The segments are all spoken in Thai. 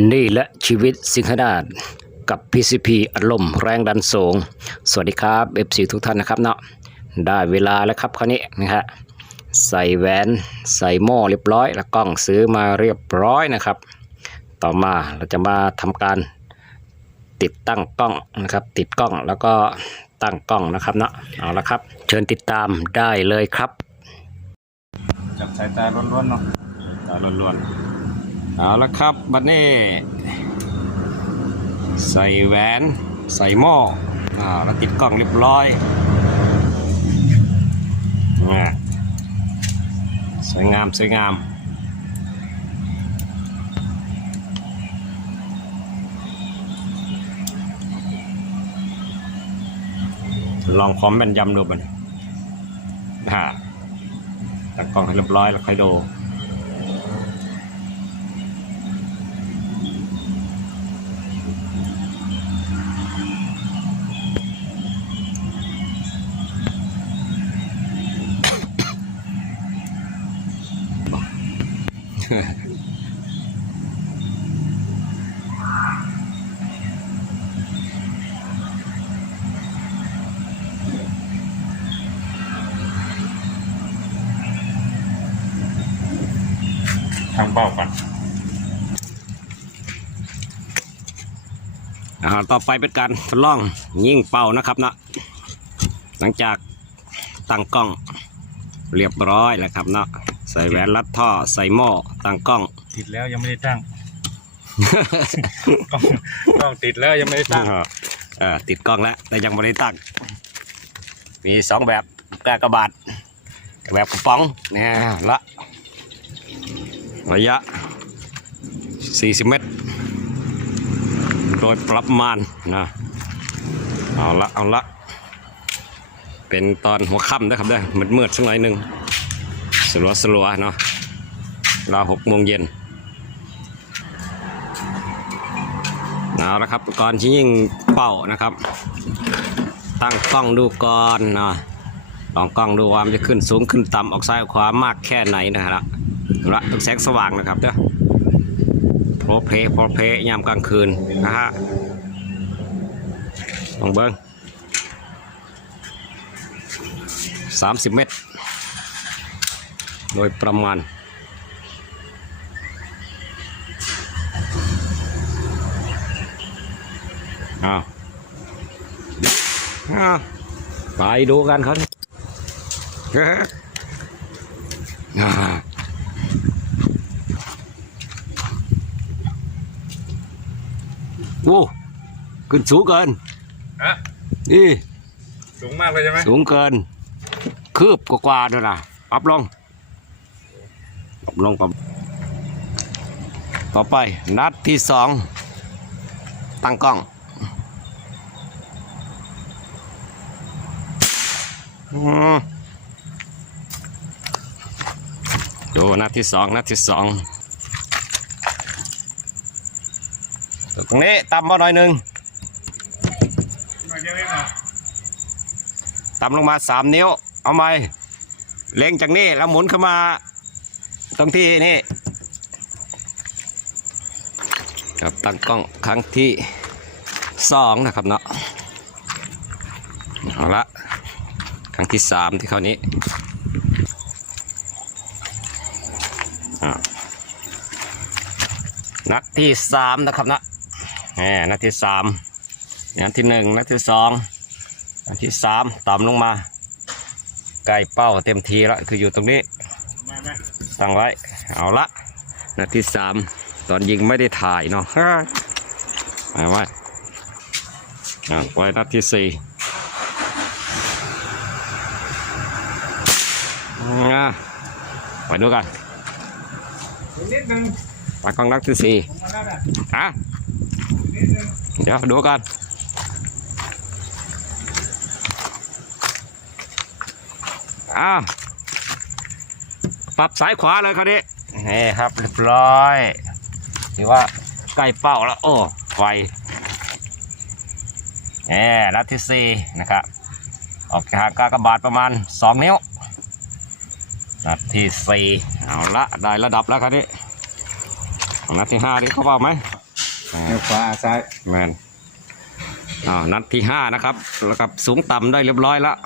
นี่และชีวิตสิงหนาฏกับ PCP อารมณ์แรงดันสูง สวัสดีครับ FC ทุกท่านนะครับเนาะได้เวลาแล้วครับคราวนี้นะฮะใส่แหวนใส่หม้อเรียบร้อย แล้วกล้องซื้อมาเรียบร้อยนะครับ ต่อมาเราจะมาทำการติดตั้งกล้องนะครับ ติดกล้องแล้วก็ตั้งกล้องนะครับเนาะเอาละครับ เชิญติดตามได้เลยครับ จับสายตาล้วนๆเนาะตาล้วนๆ เอาละครับบัดนี้ ใส่แหวน ใส่หม้ออ่าแล้วติดกล้องเรียบร้อยอ่าสวยงามสวยงามลองความแม่นยำดูมันฮะตั้งกล้องให้เรียบร้อยแล้วค่อยดู ทางเป้าก่อนอ่าต่อไปเป็นการทดลองยิงเป้านะครับนะหลังจากตั้งกล้องเรียบร้อยแล้วครับเนาะ ใส่แหวนรัดท่อ ใส่หม้อตั้งกล้อง ติดแล้วยังไม่ได้ตั้งกล้องกล้องติดแล้วยังไม่ได้ตั้งเออติดกล้องแล้วแต่ยังไม่ได้ตั้ง มีสองแบบกากบาทกับแบบกระป๋องเนี่ยละระยะ 40 เมตร โดยประมาณนะเอาละเอาละเป็นตอนหัวค่ำนะครับเด้อมืดมืดๆสักหน่อยหนึ่ง สลัวสลัวเนาะเวลาหกโมงเย็นเอาละครับก่อนที่ยิงเป้านะครับ ตั้งกล้องดูก่อนเนาะลองกล้องดูว่ามันจะขึ้นสูงขึ้นต่ำออกซ้ายออกขวามากแค่ไหนนะครับละต้องแสงสว่างนะครับเด้อโพลเพโพลเพยามกลางคืนนะฮะลองเบิ้งสามสิบเมตร โดยประมาณ อ้าวอ้าวไปดูกันครับเฮ้ยอ่าโอ้ขึ้นสูงเกินฮะนี่ สูงมากเลยใช่ไหมสูงเกิน คืบกว่าๆด้วยนะปรับลง ปรับลงปรับต่อไปนัดที่สองตั้งกล้องดูนัดที่สองนัดที่สองตรงนี้ต่ำมาหน่อยหนึ่งต่ำลงมาสามนิ้ว เอาไหมเล็งจากนี่แล้วหมุนเข้ามา ตรงที่นี่ ครับตั้งกล้องครั้งที่สองนะครับเนาะเอาละครั้งที่สามที่เขานี้นัดที่สามนะครับนะแหมนัดที่สามนัดที่หนึ่งนัดที่สองอันที่สามต่ำลงมาใกล้เป้าเต็มทีแล้วคืออยู่ตรงนี้ ตั้งไว้ เอาละนาทีสามตอนยิงไม่ได้ถ่ายเนาะฮ่าไว้อ่าไว้นัดที่สี่อ่าไปดูกันนิดนึงไปกล้องนัดที่สี่ผมมาแล้วนะอะเดี๋ยวดูกันอ้าว ปรับสายขวาเลยคราวนี้นี่ครับเรียบร้อยถือว่าใกล้เป้าแล้ว โอ้ไวนี่นัดที่สี่นะครับ ออกจากกากบาทประมาณสองนิ้วนัดที่สี่เอาละได้ระดับแล้วครับนี้นัดที่ห้านี่เขาบอกไหมไอ่าเลี้ยวขวาซ้ายแมนอ้าวนัดที่ห้านะครับแล้วกับสูงต่ำได้เรียบร้อยแล้ว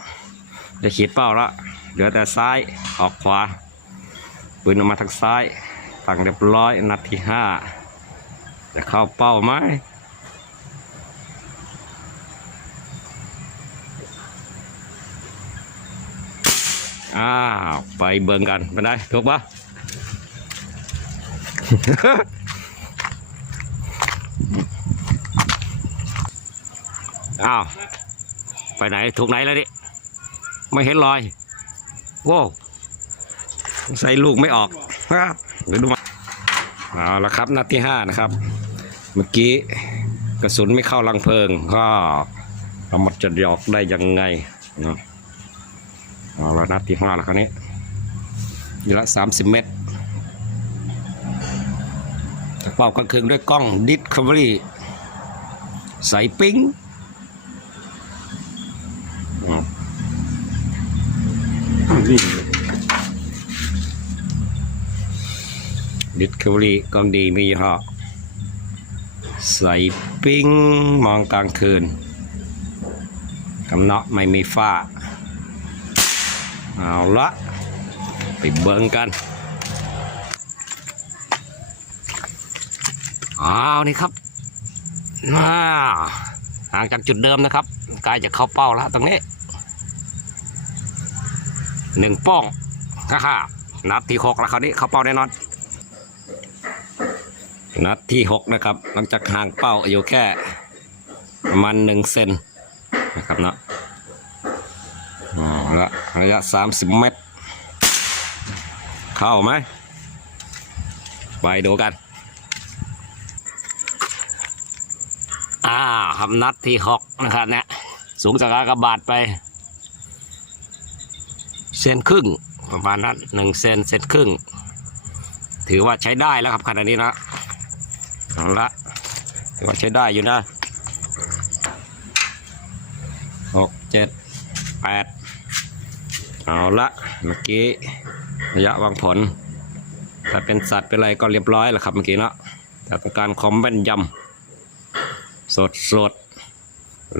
จะขีดเป้าแล้วเหลือแต่ซ้ายออกขวา ปืนออกมาทางซ้ายตั้งเรียบร้อยนัดที่ห้าจะเข้าเป้าไหมอ้าวไปเบิ่งกันไปได้ถูกปะอ้าว ไปไหนถูกไหนแล้วดิ ไม่เห็นรอย โว้ ใส่ลูกไม่ออกฮะเดี๋ยวดูมาเอาละครับนัดที่ห้านะครับ เมื่อกี้กระสุนไม่เข้ารังเพลิง ก็เอามาจะหยอกได้ยังไงเนาะเอาละนัดที่ห้าแล้วคราวนี้ยู่ละสามสิบเมตรเป่ากลางคืนด้วยกล้องดิสคัฟเวอรี่ใส่ปิ้งนี่ ดิสคัฟเวอรี่กล้องดีมียี่ห้อใส่ปิ้งมองกลางคืนกำเนาะไม่มีฝ้า เอาละไปเบิ่งกันอ้าวนี่ครับน่าห่างจากจุดเดิมนะครับใกล้จะเข้าเป้าแล้วตรงนี้หนึ่งป้องฮ่าฮ่านัดที่หกแล้วคราวนี้เข้าเป้าแน่นอน นัดที่หกนะครับ หลังจากห่างเป้าอยู่แค่ประมาณหนึ่งเซนนะครับเนาะอ๋อละระยะสามสิบเมตร เข้าไหมไปดูกัน อ่าทำนัดที่หกนะครับเนี่ยสูงจากอากาบาทไป เซนครึ่งประมาณนั้นหนึ่งเซนเซนครึ่ง ถือว่าใช้ได้แล้วครับขณะนี้นะ เอาละถือว่าใช้ได้อยู่นะหกเจ็ดแปดเอาละเมื่อกี้ระยะวางผลถ้าเป็นสัตว์เป็นอะไรก็เรียบร้อยแล้วครับเมื่อกี้เนาะแต่ต้องการคอมแม่นยำสดสด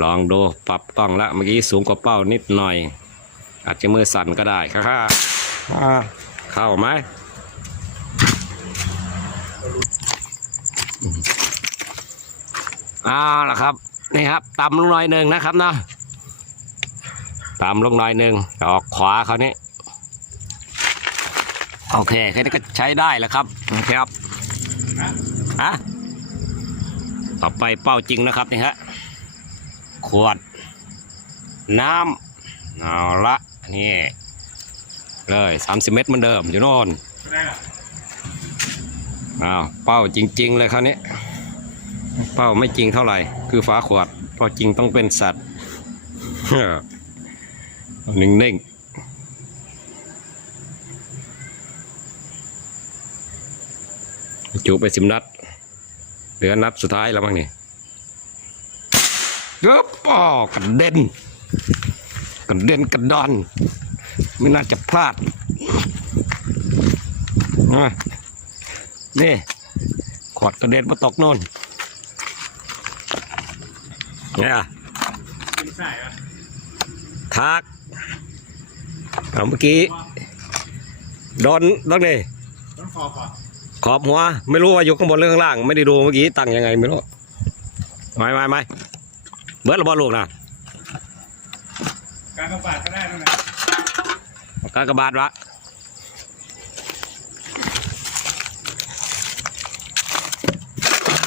ลองดูปรับกล้องละเมื่อกี้สูงกว่าเป้านิดหน่อย อาจจะมือสั่นก็ได้ครับเข้าไหม เอาละครับ นี่ครับต่ำลงหน่อยหนึ่งนะครับเนาะต่ำลงหน่อยหนึ่งออกขวาคราวนี้ โอเคแค่นี้ก็ใช้ได้แล้วครับโอเคครับอะต่อไปเป้าจริงนะครับนี่ฮะขวด น้ำเอาละนี่เลยสามสิบเมตรเหมือนเดิมอยู่โน่นไม่ได้หร อ้าวเป้าจริง ๆ เลยคราวนี้ เป้าไม่จริงเท่าไหร่ คือฟ้าขวดเป้าจริงต้องเป็นสัตว์นิ่งๆจูไปสิบนัด เหลือนัดสุดท้ายแล้วมั้งนี่กึบอ้อกระเด็นกระเด็นกระดอน ไม่น่าจะพลาดอะ นี่ขวดกระเด็นมาตกโน่นเนี่ยกินใส่อะทักเอาเมื่อกี้โดนต้องนี่ต้องคอก่อนขอบหัว ไม่รู้ว่าอยู่ข้างบนหรือข้างล่าง ไม่ได้ดูเมื่อกี้ตั้งยังไงไม่รู้ไม่ไม่ไม่เบิร์ดระบอลูกนะการกระบาดก็ได้นั่นแหละเอากากบาทวะ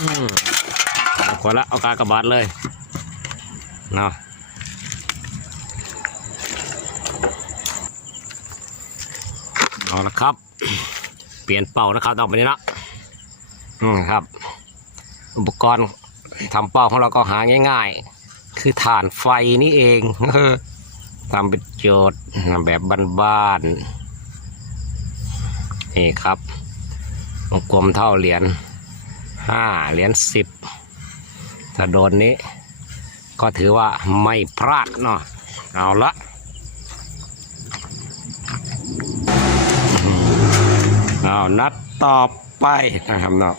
อืมเอาละเอากากบาทเลยเนาะเอาละครับ เปลี่ยนเป่านะครับต่อไปนี้นะอืมครับ อุปกรณ์ทำเป้าของเราก็หาง่าย ๆ คือฐานไฟนี่เองทำเป็นโจทย์แบบบ้านๆนี่ครับวงกลมเท่าเหรียญ ห้าเหรียญสิบถ้าโดนนี้ ก็ถือว่าไม่พลาดเนาะเอาละเอานัดต่อไปนะครับเนาะ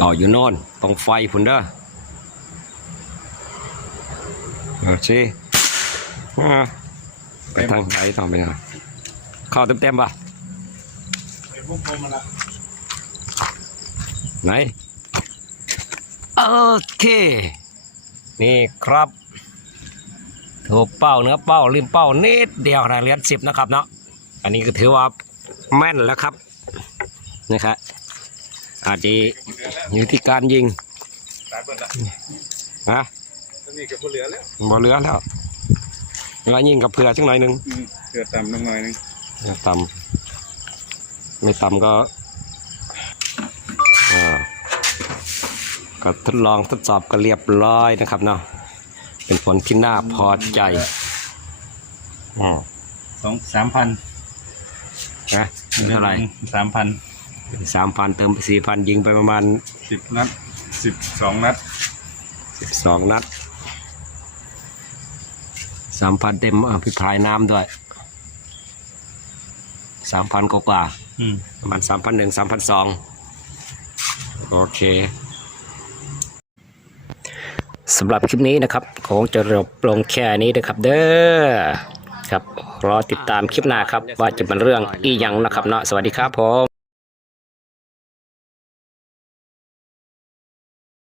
ต่ออยู่โน่นตรงไฟพุ่นเด้อเอาสิไปทางไหนต่อไปนะเข้าเต็มๆป่ะเดี๋ยวพวกผมมาละ ไหน โอเค นี่ครับถูกเป้าเนื้อเป้าริมเป้านิดเดียวนะเหรียญสิบนะครับเนาะอันนี้ก็ถือว่าแม่นแล้วครับนะครับอาจจะอยู่ที่การยิงตายเปิดละนะตอนนี้กับผู้เหลือแล้วบ่เหลือแล้วเวลายิงกับเผื่อจังหน่อยหนึงอืมเกิดต่ำลงหน่อยนึงต่ำไม่ต่ำก็ ก็ทดลองทดสอบก็เรียบร้อยนะครับเนาะเป็นผลที่น่าพอใจอ๋อสองสามพันนะเท่าไหร่สามพันสามพันเติมไปสี่พันยิงไปประมาณสิบนัดสิบสองนัดสิบสองนัดสามพันเต็มอะพิพายน้ำด้วยสามพันกว่าๆอืมประมาณสามพันหนึ่งสามพันสองโอเค สำหรับคลิปนี้นะครับคงจะจบลงแค่นี้นะครับเด้อครับรอติดตามคลิปหน้าครับว่าจะเป็นเรื่องอีหยังนะครับเนาะสวัสดีครับผม